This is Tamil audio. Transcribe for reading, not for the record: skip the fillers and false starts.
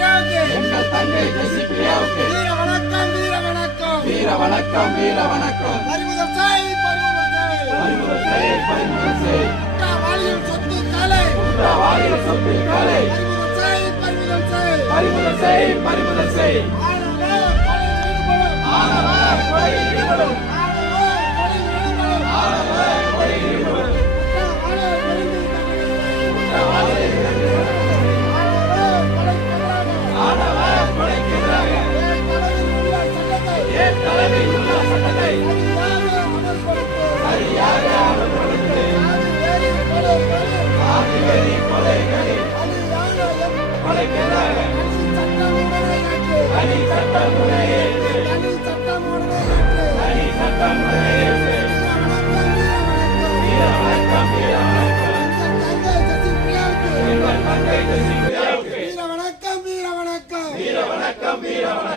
பிரியாவுக்கு எங்கள் தங்கை ஜெசி பிரியாவுக்கு வீர வணக்கம் வீர வணக்கம் வீர வணக்கம் வீர வணக்கம். பறிமுதல் செய் பறிமுதல் செய் பறிமுதல் செய். குற்றவாளியின் சொத்துக்களை குற்றவாளியின் சொத்துக்களை பறிமுதல் செய் பறிமுதல் செய் பறிமுதல் செய். ஆனவர் கொலையில் ஈடுபடும் ஆனவர் கொலையில் ஈடுபடும் ஆனவர் கொலைக்கு எதிராக என் தலைமையில் உள்ள சட்டத்தை சரியாக அமல்படுத்து. ஆதிவெறி கொலைகளில் கொலைக்கு எதிராக தனி சட்டம் முறையேற்று தனி சட்டம் முறையேற்று. வீர வணக்கம் வீர வணக்கம். எங்கள் தங்கை ஜெசி பிரியாவுக்கு வீர வணக்கம் வீர வணக்கம் வீர வணக்கம் வீர வணக்கம்.